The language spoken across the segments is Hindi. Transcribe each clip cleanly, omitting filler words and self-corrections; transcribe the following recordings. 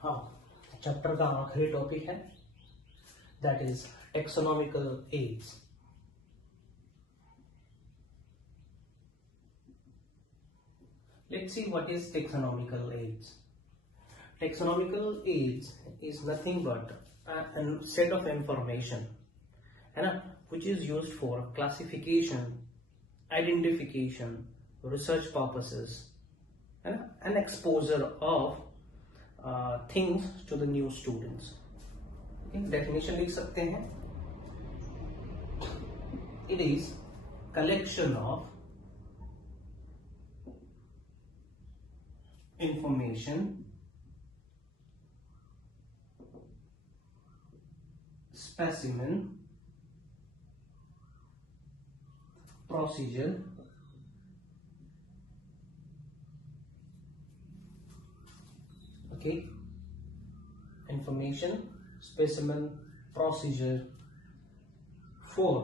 हाँ, चैप्टर का आखिरी टॉपिक है, that is taxonomical aids. Let's see what is taxonomical age. Taxonomical age is nothing but a set of information, है ना, which is used for classification, identification, research purposes, है ना, and exposure of things to the new students. Definition लिख सकते हैं, it is collection of information, specimen, procedure, okay, information, specimen, procedure for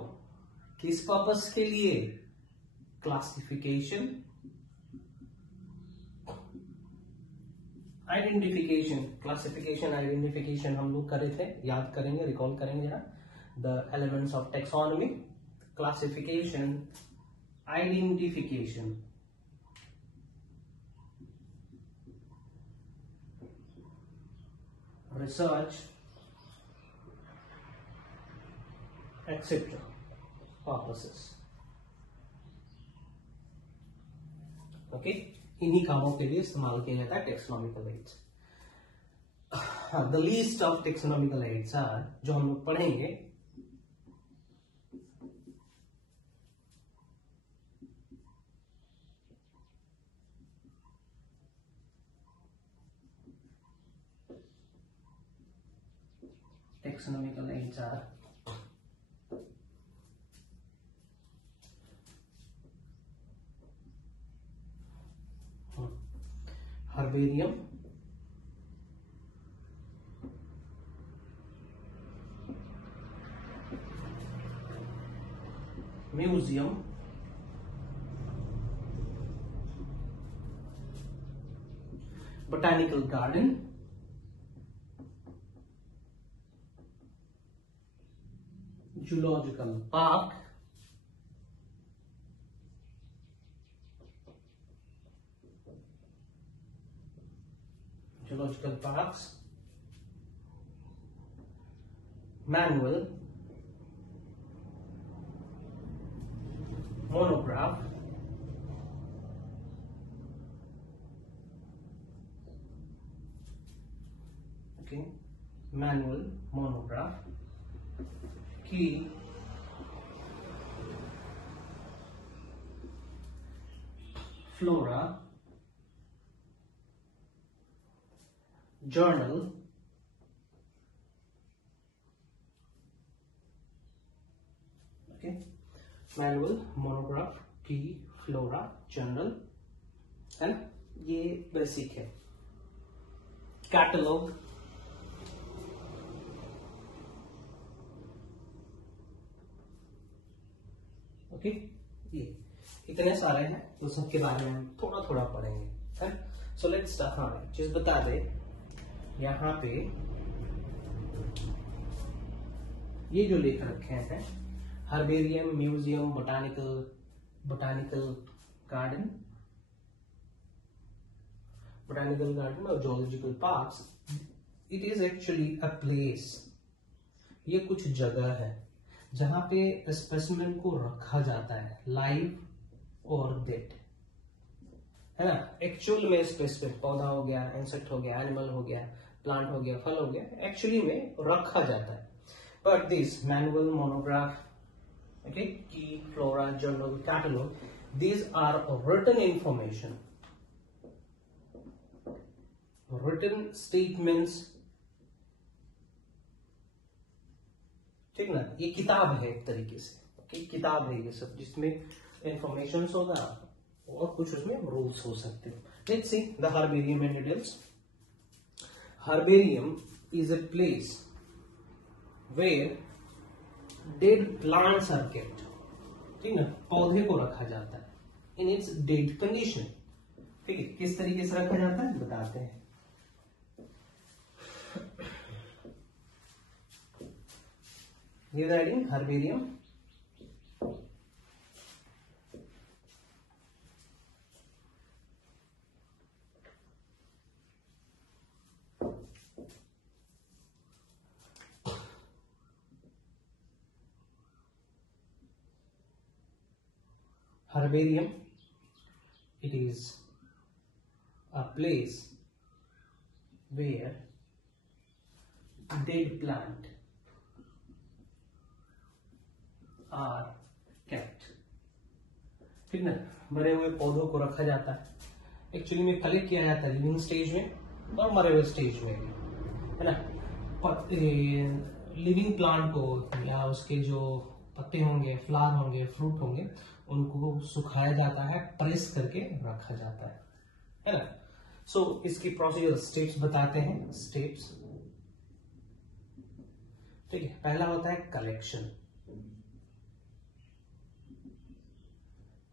किस पर्पस के लिए? Classification, identification. क्लासिफिकेशन आइडेंटिफिकेशन हम लोग करे थे, याद करेंगे, रिकॉल करेंगे जरा। The elements of taxonomy, classification, identification, research etcetera purposes. Okay, इन्हीं कामों के लिए इस्तेमाल किया जाता है taxonomical aids. The list of taxonomical aids are, जो हम लोग पढ़ेंगे, taxonomical aids are herbarium, museum, botanical garden, zoological park, zoological parks, manual, monograph, okay, manual, monograph, key, flora, journal, okay, manual, monograph, key, flora, journal, है ना, ये बेसिक है। कैटलॉग, ओके, ये इतने सारे हैं, तो सबके बारे में हम थोड़ा थोड़ा पढ़ेंगे, है। So let's start. हाँ, चीज बता दे, यहाँ पे ये जो लिख रखे हैं, हर्बेरियम, म्यूजियम, बोटानिकल गार्डन और zoological parks, it is actually a place. ये कुछ जगह है जहां पे स्पेसिमेन को रखा जाता है, लाइव और डेड, है ना। एक्चुअल में स्पेसिफिक पौधा हो गया, इंसेक्ट हो गया, एनिमल हो गया, प्लांट हो गया, फल हो गया, एक्चुअली में रखा जाता है। But this manual, monograph, okay, key, flora, journal, catalogue, these are written information, written statements, ठीक ना। ये किताब है एक तरीके से, ओके, किताब है ये सब, जिसमें इंफॉर्मेशन होगा और कुछ उसमें रूल्स हो सकते हैं। Let's see the herbarium and details. Herbarium is a place where dead plants are kept, ठीक ना, पौधे को रखा जाता है इन इट्स डेड कंडीशन। ठीक है, किस तरीके से रखा जाता है बताते हैं। Give the heading herbarium. Herbarium, it is a place where dead plant are kept. ठीक ना, मरे हुए पौधों को रखा जाता है. एक्चुअली में कलेक्ट किया जाता है लिविंग स्टेज में और मरे हुए स्टेज में, है ना. लिविंग प्लांट को या उसके जो पत्ते होंगे, फ्लावर होंगे, फ्रूट होंगे, उनको सुखाया जाता है, प्रेस करके रखा जाता है ना. सो इसकी प्रोसीजर स्टेप्स बताते हैं. स्टेप्स, ठीक है. पहला होता है कलेक्शन.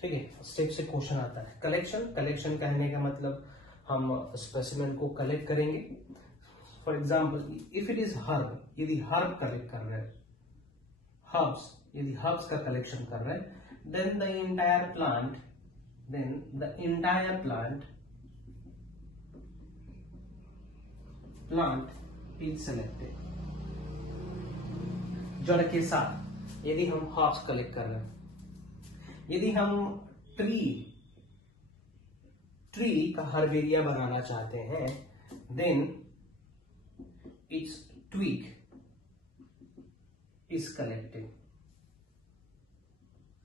ठीक है, स्टेप से क्वेश्चन आता है. कलेक्शन कहने का मतलब हम स्पेसिमेन को कलेक्ट करेंगे. For example, if it is herb, यदि हर्ब कलेक्ट कर रहे हैं, यदि हर्ब्स का कलेक्शन कर रहे हैं, then the entire plant is selected. जड़ के साथ यदि हम हर्ब्स कलेक्ट कर रहे हैं, यदि हम ट्री का हर्बेरिया बनाना चाहते हैं, then its twig is collected,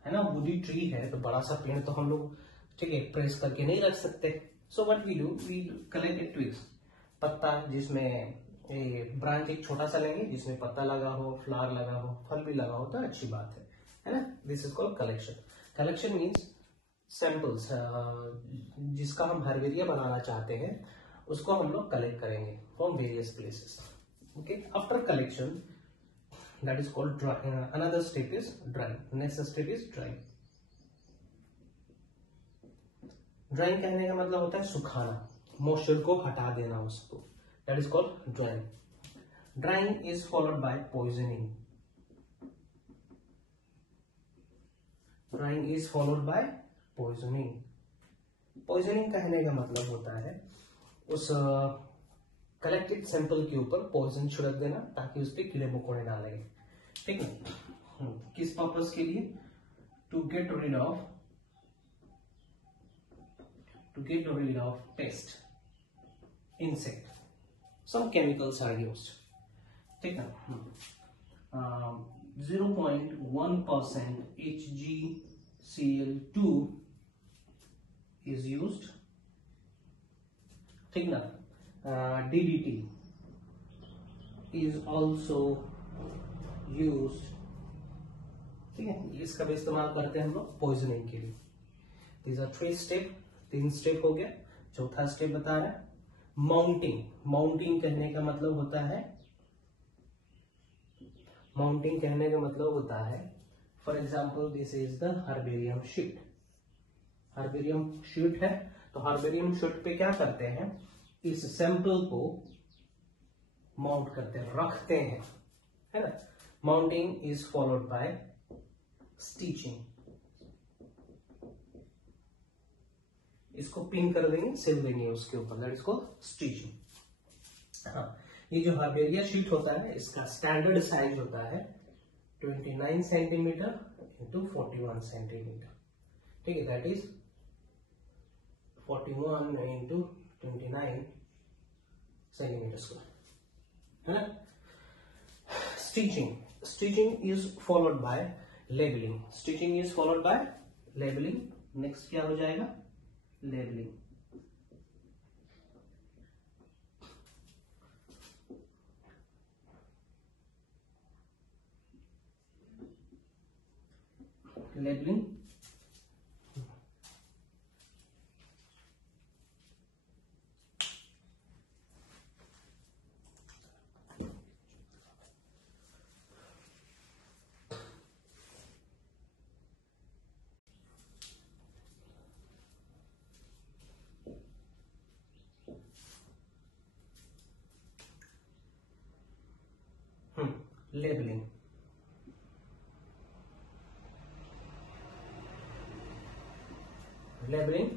है ना. वुडी ट्री है तो बड़ा सा पेड़ तो हम लोग, ठीक है, प्रेस करके नहीं रख सकते. So what we do, we collect twigs. पत्ता जिसमें ब्रांच एक छोटा सा लेंगे जिसमें पत्ता लगा हो, फ्लावर लगा हो, फल भी लगा हो तो अच्छी बात है ना. This is called collection. Collection means samples, जिसका हम हर्बेरिया बनाना चाहते हैं उसको हम लोग कलेक्ट करेंगे from various places. Okay, after collection, that is called drying. Another step is drying. Next step is drying. Drying कहने का मतलब होता है सुखाना, मॉइस्चर को हटा देना उसको. That is called drying. Drying is followed by poisoning. Drying is followed by poisoning. Poisoning कहने का मतलब होता है उस कलेक्टेड सैंपल के ऊपर पॉइजन छिड़क देना ताकि उस पर कीड़े मकोड़े ना लगे. ठीक है, किस पर्पस के लिए? To get rid of pest, insect. Some chemicals are used. ठीक है, 0.1% HgCl2 is used. ठीक ना. DDT is also used. ठीक है, इसका भी इस्तेमाल करते हैं हम लोग पॉइजनिंग के लिए. These are 3 step. 3 स्टेप हो गया. चौथा स्टेप बता रहा है माउंटिंग. माउंटिंग कहने का मतलब होता है, for example this is the herbarium sheet. Herbarium sheet है तो हर्बेरियम शीट पे क्या करते हैं, इस सैंपल को माउंट करते हैं, रखते हैं, है ना. Mounting is followed by stitching. इसको पिन कर देंगे, सिल देंगे उसके ऊपर, दैट इज कॉल्ड स्टिचिंग. हाँ, ये जो हर्बेरिया शीट होता है इसका स्टैंडर्ड साइज होता है 29 सेंटीमीटर इंटू 41 सेंटीमीटर. ठीक है, that is 41 into 29 centimetre square, है ना. Stitching is followed by labelling. Next क्या हो जाएगा, लेबलिंग. लेबलिंग. लेबलिंग,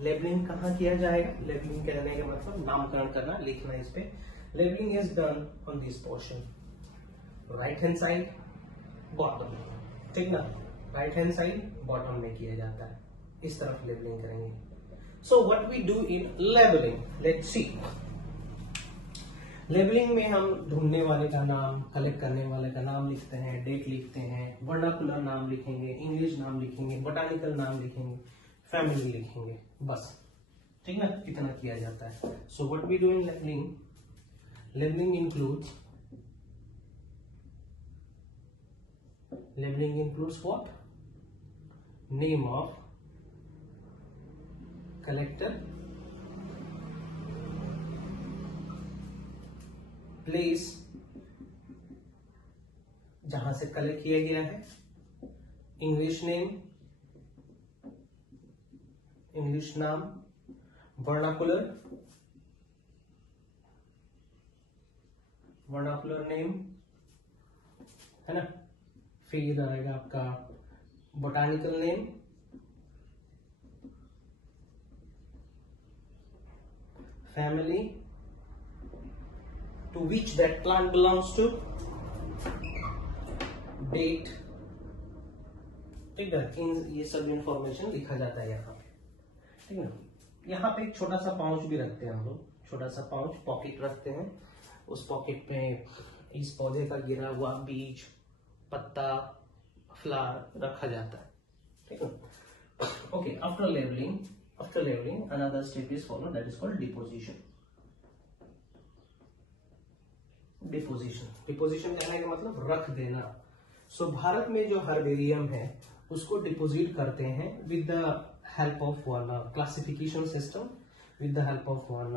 लेबलिंग कहाँ किया जाएगा? लेबलिंग करने का मतलब नामकरण करना, लिखना इस पे। Labelling is done on this portion, right hand side bottom, ठीक ना, राइट हैंड साइड बॉटम में किया जाता है, इस तरफ लेबलिंग करेंगे। So what we do in labelling, let's see. Labelling में हम ढूंढने वाले का नाम, कलेक्ट करने वाले का नाम लिखते हैं, डेट लिखते हैं, वर्नाकुलर नाम लिखेंगे, इंग्लिश नाम लिखेंगे, बोटानिकल नाम लिखेंगे, फैमिली लिखेंगे, बस, ठीक ना, इतना किया जाता है। So what we do in labelling, labelling includes, labeling includes what? Name of collector, place जहां से कलेक्ट किया गया है, इंग्लिश नेम, इंग्लिश नाम, वर्नाकुलर, वर्नाकुलर नेम, है ना, फिर इधर आएगा आपका botanical name, family to which that plant belongs to, date, ठीक है, ये सब इंफॉर्मेशन लिखा जाता है यहाँ पे, ठीक है। यहाँ पे एक छोटा सा पाउच भी रखते हैं हम लोग, छोटा सा पाउच, पॉकेट रखते हैं, उस पॉकेट में इस पौधे का गिरा हुआ बीज, पत्ता, फ्लावर रखा जाता है, ठीक है। Okay, after labelling another step is follow, that is called deposition. Deposition कहने का मतलब रख देना। सो भारत में जो हर्बेरियम है उसको डिपोजिट करते हैं with the help of one classification system, with the help of one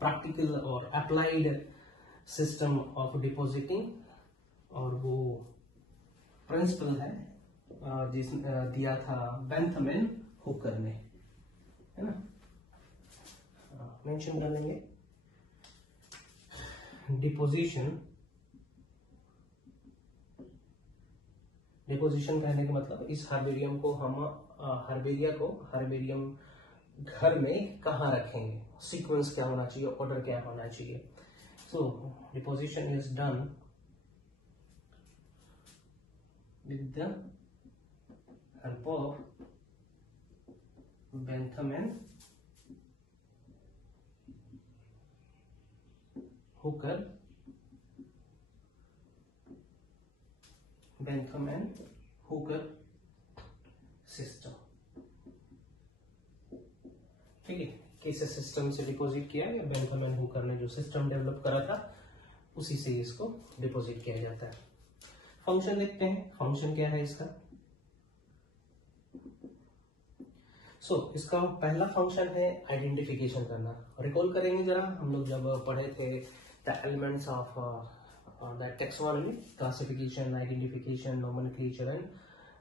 practical और अप्लाइड सिस्टम ऑफ डिपोजिटिंग, और वो प्रिंसिपल है जिस दिया था बेंथमेन हुकर ने, है ना, मेंशन कर लेंगे। डिपोजिशन कहने का मतलब इस हर्बेरियम को हम हर्बेरियम घर में कहाँ रखेंगे, सीक्वेंस क्या होना चाहिए, ऑर्डर क्या होना चाहिए। So deposition is done with the help of Bentham and Hooker, Bentham and Hooker system, ठीक है, कैसे सिस्टम से डिपॉजिट किया गया, बेंथम एंड हुकर ने जो सिस्टम डेवलप करा था उसी से इसको डिपॉजिट किया जाता है। फंक्शन देखते हैं, फंक्शन क्या है इसका। इसका पहला फंक्शन है आइडेंटिफिकेशन करना। रिकॉल करेंगे जरा, हम लोग जब पढ़े थे the elements of the taxonomy, classification, identification, nomenclature and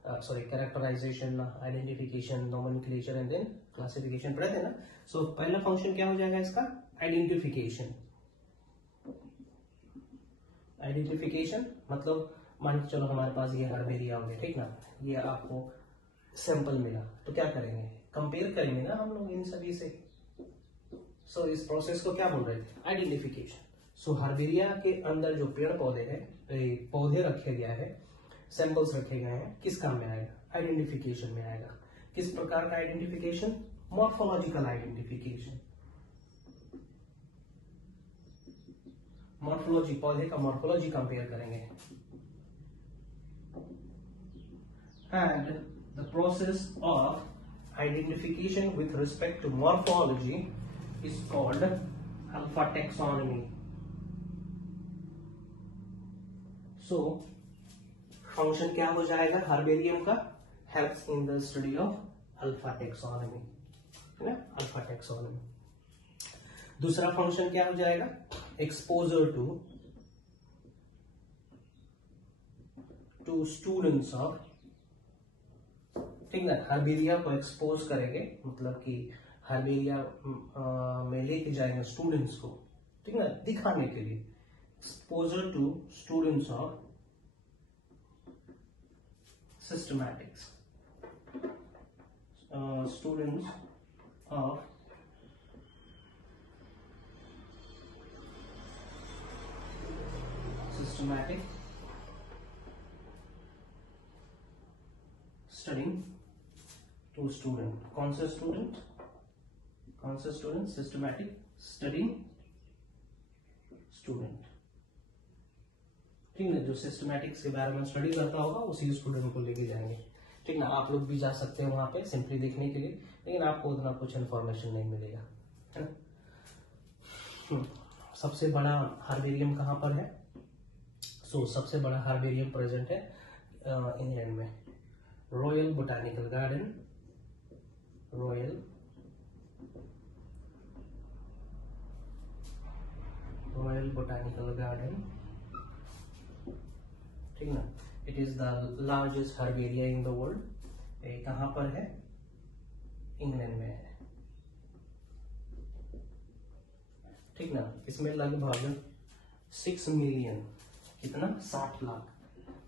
characterization, identification, nomenclature and then classification पढ़े थे ना। पहला फंक्शन क्या हो जाएगा इसका, आइडेंटिफिकेशन। आइडेंटिफिकेशन मतलब मान के चलो हमारे पास ये हर्बेरिया हो गया, ठीक ना, ये आपको सैंपल मिला, तो क्या करेंगे, कंपेयर करेंगे ना हम लोग इन सभी से। इस प्रोसेस को क्या बोल रहे थे, आइडेंटिफिकेशन। हर्बेरिया के अंदर जो पेड़ पौधे हैं, पौधे रखे गया है, सैंपल्स रखे गए हैं, किस काम में आएगा, आइडेंटिफिकेशन में आएगा। किस प्रकार का आइडेंटिफिकेशन, मॉर्फोलॉजिकल आइडेंटिफिकेशन। मॉर्फोलॉजी, पौधे का मॉर्फोलॉजी कंपेयर करेंगे। And the process of identification with respect to morphology is called alpha taxonomy. Function क्या हो जाएगा हर्बेरियम का, helps in the study of alpha taxonomy, है ना, alpha taxonomy। दूसरा फंक्शन क्या हो जाएगा, एक्सपोजर टू स्टूडेंट्स ऑफ, ठीक ना, हर्बेरिया को एक्सपोज करेंगे, मतलब कि हर्बेरिया में लेके जाएंगे स्टूडेंट्स को, ठीक ना, दिखाने के लिए। Exposure to students of systematics. students of systematic studying to student. कौन सा स्टूडेंट? सिस्टमैटिक स्टडिंग स्टूडेंट, ठीक है। जो सिस्टमैटिक्स के बारे में स्टडी करता होगा उसी स्टूडेंट को लेके जाएंगे, ठीक ना। आप लोग भी जा सकते हैं वहां पे सिंपली देखने के लिए, लेकिन आपको उतना कुछ इन्फॉर्मेशन नहीं मिलेगा, है ना। सबसे बड़ा हार्बेरियम कहाँ पर है? सबसे बड़ा हार्बेरियम प्रेजेंट है इंग्लैंड में, royal botanical garden, royal botanical garden, ठीक ना। It is the largest हार्बेरिया in the world. ये कहाँ पर है? इंग्लैंड में है, ठीक ना। इसमें लगभग 6 मिलियन, कितना? 60 lakh,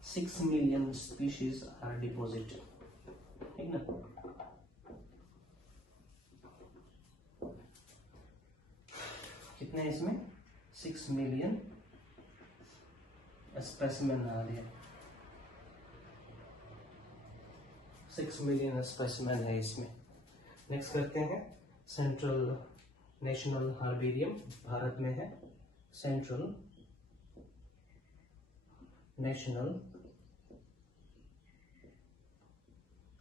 6 million species are deposited, ठीक ना। कितने इसमें? 6 मिलियन स्पेसिमेन आ रहे हैं, 6 मिलियन स्पेसिमेन है इसमें। नेक्स्ट करते हैं सेंट्रल नेशनल हार्बेरियम, भारत में है सेंट्रल नेशनल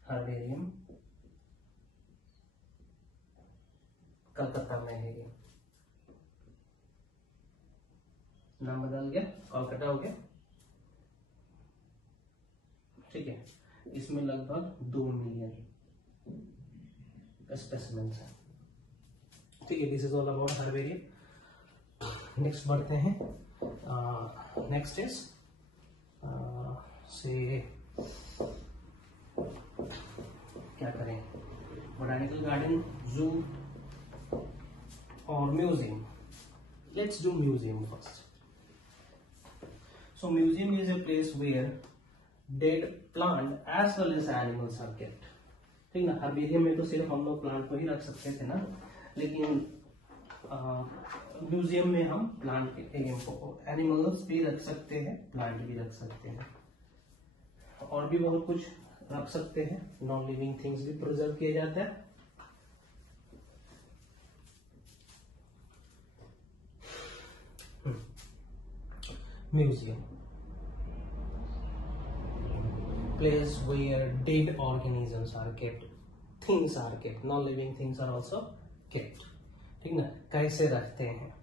हार्बेरियम, कलकत्ता में है ये। नाम बदल गया, कोलकाता हो गया, ठीक है। इसमें लगभग 2 मिलियन स्पेसिमेंस है, ठीक है। This is all about herbarium. Next बढ़ते हैं, नेक्स्ट इज से क्या करें, बोटानिकल गार्डन, जू और museum. Let's do museum first. So museum is a place where dead plant as well as animals are kept, ठीक ना। हार्बेरियम में तो सिर्फ हम लोग प्लांट को ही रख सकते थे ना, लेकिन म्यूजियम में हम प्लांट एनिमल्स भी रख सकते हैं, प्लांट भी रख सकते हैं, और भी बहुत कुछ रख सकते हैं। नॉन लिविंग थिंग्स भी प्रिजर्व किए जाते हैं। Museum, place where dead organisms are kept, things are kept, non-living things are also kept, ठीक ना। कैसे रखते हैं?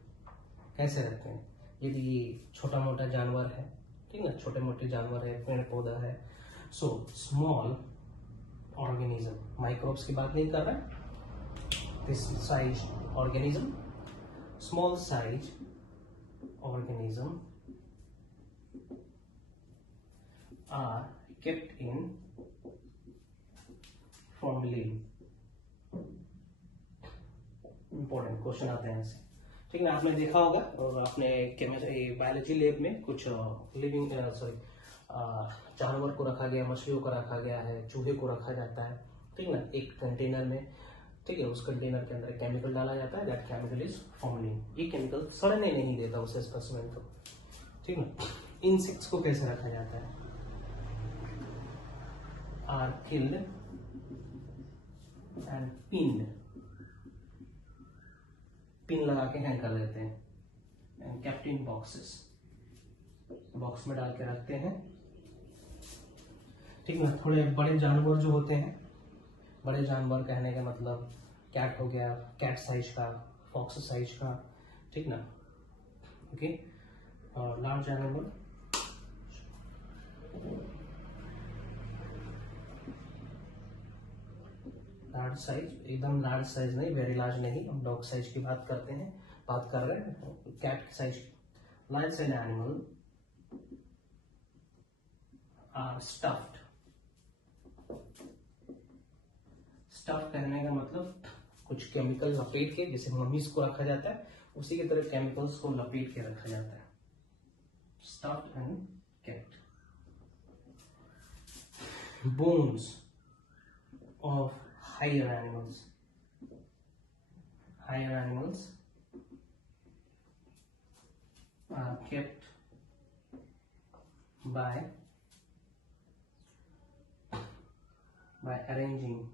यदि छोटा मोटा जानवर है, ठीक ना, छोटे मोटे जानवर है, पेड़ पौधा है, सो स्मॉल ऑर्गेनिज्म, माइक्रोब्स की बात नहीं कर रहा, this size organism, small size organism are kept in formalin। Important question आते हैं ऐसे, ठीक है। आपने देखा होगा और आपने बायोलॉजी लैब में कुछ लिविंग जानवर को रखा गया, मछलियों को रखा गया है, चूहे को रखा जाता है, ठीक ना, एक कंटेनर में, ठीक है। उस कंटेनर के अंदर केमिकल डाला जाता है, दैट केमिकल इज फॉर्मलिन। ये केमिकल सड़ने नहीं देता उस स्पेसिमेन को, ठीक ना। इंसेक्ट्स को कैसे रखा जाता है? are killed and pinned, pin लगा के हैंग कर देते हैं, and kept in boxes, box में डाल के रखते हैं, ठीक ना। थोड़े बड़े जानवर जो होते हैं, बड़े जानवर कहने का मतलब कैट हो गया, कैट साइज का, फॉक्स साइज का, ठीक ना, ओके। और लार्ज एनिमल, लार्ज साइज, एकदम लार्ज साइज नहीं, वेरी लार्ज नहीं, हम डॉग साइज की बात कर रहे हैं, cat size. Large size animal are stuffed. Stuff कहने का मतलब कुछ केमिकल लपेट के, जैसे मम्मीज को रखा जाता है, उसी की तरह केमिकल्स को लपेट के रखा जाता है, stuffed and kept. Bones of higher animals. Higher animals are kept by arranging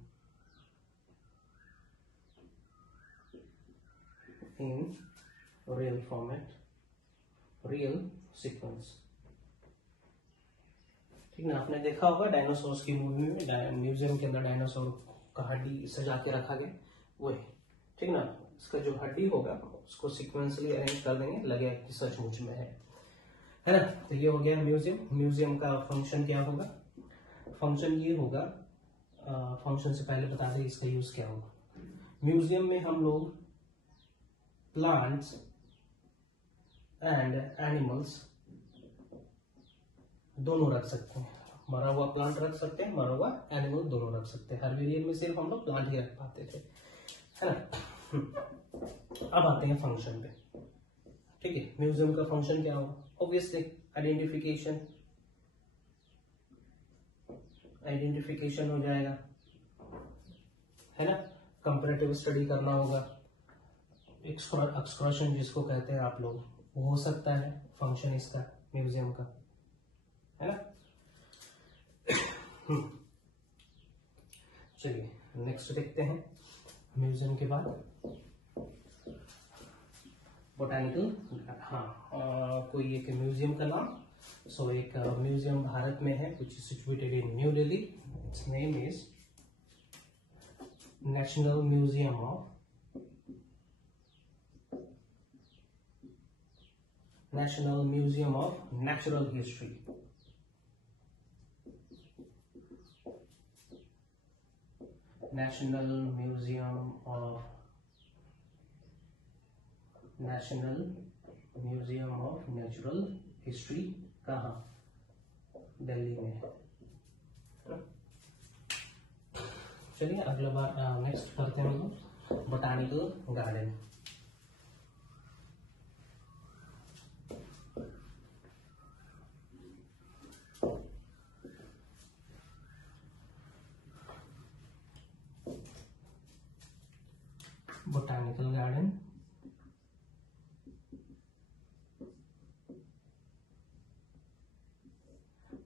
in real format, real sequence. ठीक ना, आपने देखा होगा डायनासोर्स की मूवी में, म्यूजियम के अंदर डायनासोर का हड्डी सजा के रखा गया, वही ठीक ना। इसका जो हड्डी होगा उसको सीक्वेंसली अरेंज कर देंगे, लगेगा कि सचमुच में है ना। तो ये हो गया म्यूजियम। म्यूजियम का फंक्शन क्या होगा? फंक्शन ये होगा, फंक्शन से पहले बता दें इसका यूज क्या होगा। म्यूजियम में हम लोग प्लांट्स एंड एनिमल्स दोनों रख सकते हैं। मरा हुआ प्लांट रख सकते हैं, मरा हुआ एनिमल दोनों रख सकते हैं। हर्बेरियम में सिर्फ हम लोग प्लांट ही रख पाते थे, है ना। अब आते हैं फंक्शन पे, ठीक है। म्यूजियम का फंक्शन क्या होगा? ऑब्वियसली आइडेंटिफिकेशन, आइडेंटिफिकेशन हो जाएगा, है ना। कंपैरेटिव स्टडी करना होगा, एक्सकर्शन जिसको कहते हैं आप लोग, वो हो सकता है फंक्शन इसका म्यूजियम का, है ना। चलिए नेक्स्ट देखते हैं। म्यूजियम के बाद बोटानिकल, हाँ कोई एक म्यूजियम का नाम। सो एक म्यूजियम भारत में है which is situated in New Delhi. Its name is National Museum of Natural History. National Museum of Natural History कहाँ? दिल्ली में है। चलिए अगला बार नेक्स्ट करते हैं हम लोग botanical garden. Botanical garden,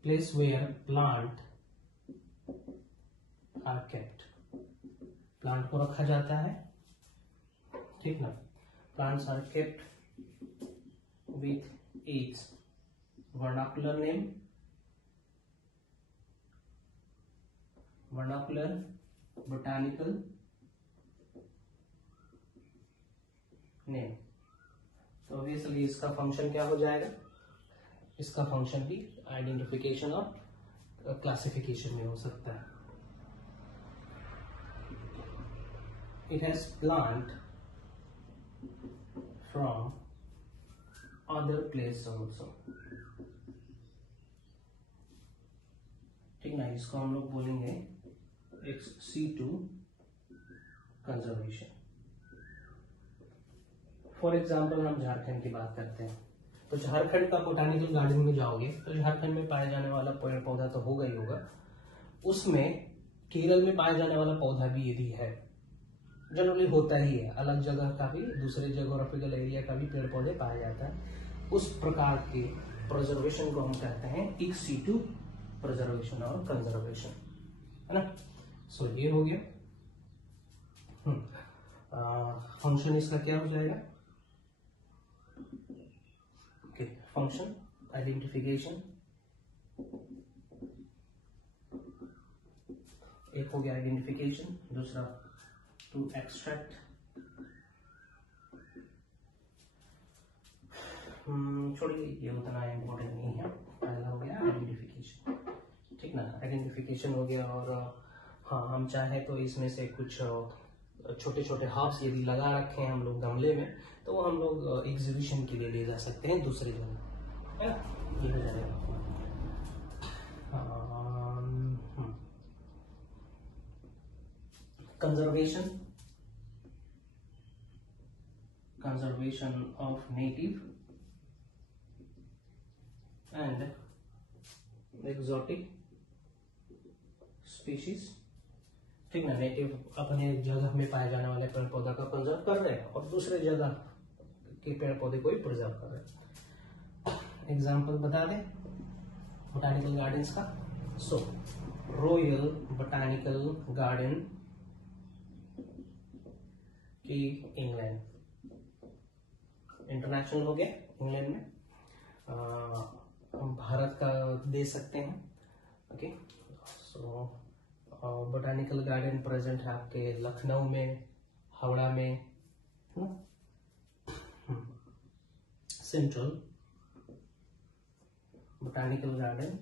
place where plant are kept, plant को रखा जाता है, ठीक ना। Plants are kept with its vernacular name, vernacular botanical name. तो ऑब्वियसली इसका फंक्शन क्या हो जाएगा? इसका फंक्शन भी आइडेंटिफिकेशन और क्लासिफिकेशन में हो सकता है। It has plant from other place also, ठीक ना। इसको हम लोग बोलेंगे C2 कंजर्वेशन। फॉर एग्जाम्पल हम झारखंड की बात करते हैं, तो झारखंड का बोटानिकल गार्डन में जाओगे तो झारखंड में पाया जाने वाला पेड़ पौधा तो होगा ही होगा, उसमें केरल में पाया जाने वाला पौधा भी यदि है, जनरली होता ही है, अलग जगह का भी, दूसरे जियोग्राफिकल एरिया का भी पेड़ पौधे पाया जाता है। उस प्रकार के प्रिजर्वेशन को हम कहते हैं एक C2 प्रिजर्वेशन और कंजर्वेशन, है ना। सो ये हो गया। फंक्शन इसका क्या हो जाएगा? फंक्शन आइडेंटिफिकेशन, एक हो गया आइडेंटिफिकेशन, दूसरा टू एक्सट्रैक्ट, छोड़िए ये उतना इम्पोर्टेंट नहीं है। पहला हो गया आइडेंटिफिकेशन, ठीक ना। आइडेंटिफिकेशन हो गया, और हाँ हम चाहे तो इसमें से कुछ छोटे छोटे हर्ब्स यदि लगा रखे हैं हम लोग गमले में, तो वो हम लोग एग्जीबिशन के लिए ले जा सकते हैं दूसरी जगह, है ना। ये हो जाएगा। Conservation of native and exotic species, ठीक ना, नेटिव अपने जगह में पाए जाने वाले पेड़ पौधा का कंजर्व कर रहे हैं और दूसरे जगह के पेड़ पौधे को ही प्रिजर्व कर रहे हैं। एग्जाम्पल बता दें बोटानिकल गार्डन्स का। सो रॉयल बोटानिकल गार्डन की इंग्लैंड, इंटरनेशनल हो गया इंग्लैंड में। हम भारत का दे सकते हैं। ओके, सो बोटानिकल गार्डन प्रेजेंट है आपके लखनऊ में, हावड़ा में, सेंट्रल बोटानिकल गार्डन।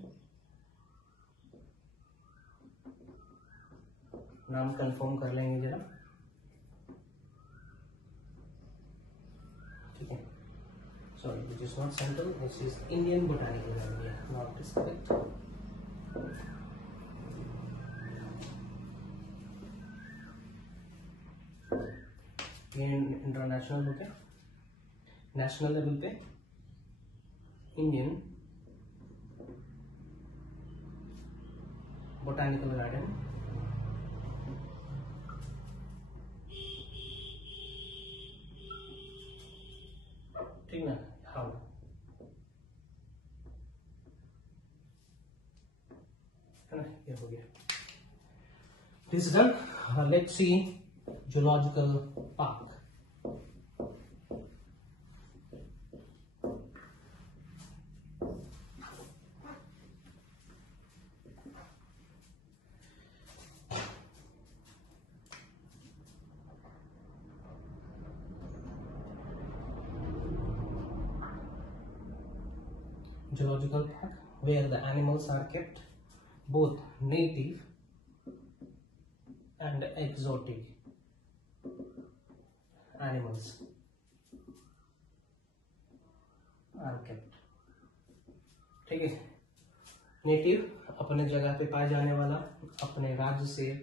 नाम कंफर्म कर लेंगे जरा, ठीक है। Sorry, which is not central, this is Indian botanical garden, not this correct. International हो गया, नेशनल लेवल पे इंडियन बोटानिकल गार्डन, ठीक ना, हाँ है ना, ये हो गया। This is done. Let's see zoological park. Zoological park where the animals are kept, both native and exotic animals are kept, ठीक है। नेटिव अपने जगह पे पाए जाने वाला, अपने राज्य से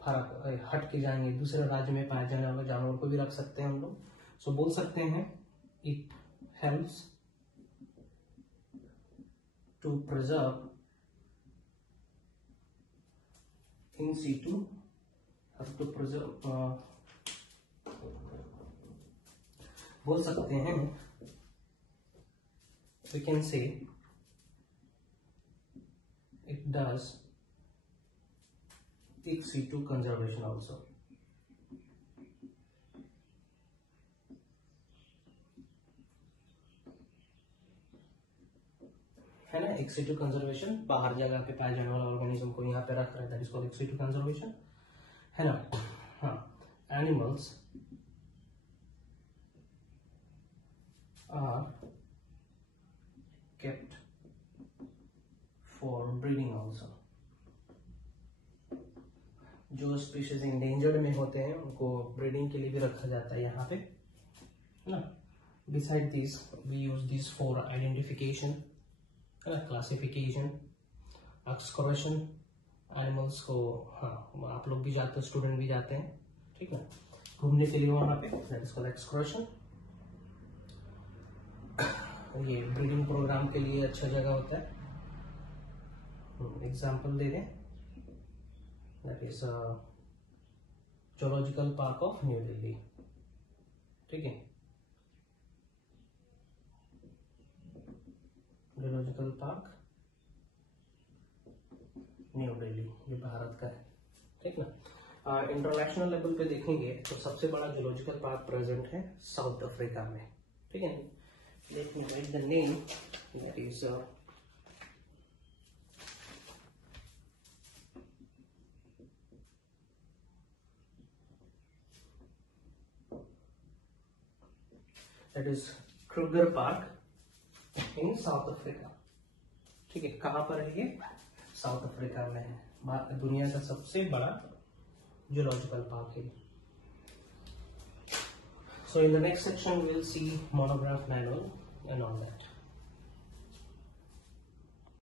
फर्क हट के जाएंगे दूसरे राज्य में पाए जाने वाले जानवर को भी रख सकते हैं हम लोग। सो बोल सकते हैं it helps to preserve in situ, or to preserve बोल सकते हैं, we can say it does in situ conservation also, है ना। एक्सिटू कंजर्वेशन, बाहर जगह पे पाए जाने वाला ऑर्गेनिज्म को यहाँ पे रख रहा है, that is called ex situ conservation, है ना। हाँ, animals are kept for breeding also. जो स्पीशीज इंडेंजर्ड में होते हैं उनको ब्रीडिंग के लिए भी रखा जाता है यहाँ पे, है ना। Beside this we use this for identification, classification, excursion. Animals को, हाँ, आप लोग भी जाते हैं, स्टूडेंट भी जाते हैं, ठीक है, घूमने के लिए वहां पे, दैट इज कॉल्ड एक्सकर्शन। ये ब्रीडिंग प्रोग्राम के लिए अच्छा जगह होता है। एग्जाम्पल दे दें, that is zoological park of new Delhi, ठीक है। जूलॉजिकल पार्क न्यू दिल्ली, ये भारत का है, ठीक ना। इंटरनेशनल लेवल पे देखेंगे तो सबसे बड़ा जूलॉजिकल पार्क प्रेजेंट है साउथ अफ्रीका में, ठीक है। Let me right the name, that is Kruger park in south Africa, ठीक है। कहां पर है ये? साउथ अफ्रीका में है। दुनिया का सबसे बड़ा जूलॉजिकल पार्क है। So in the next section we will see monograph manual and all that.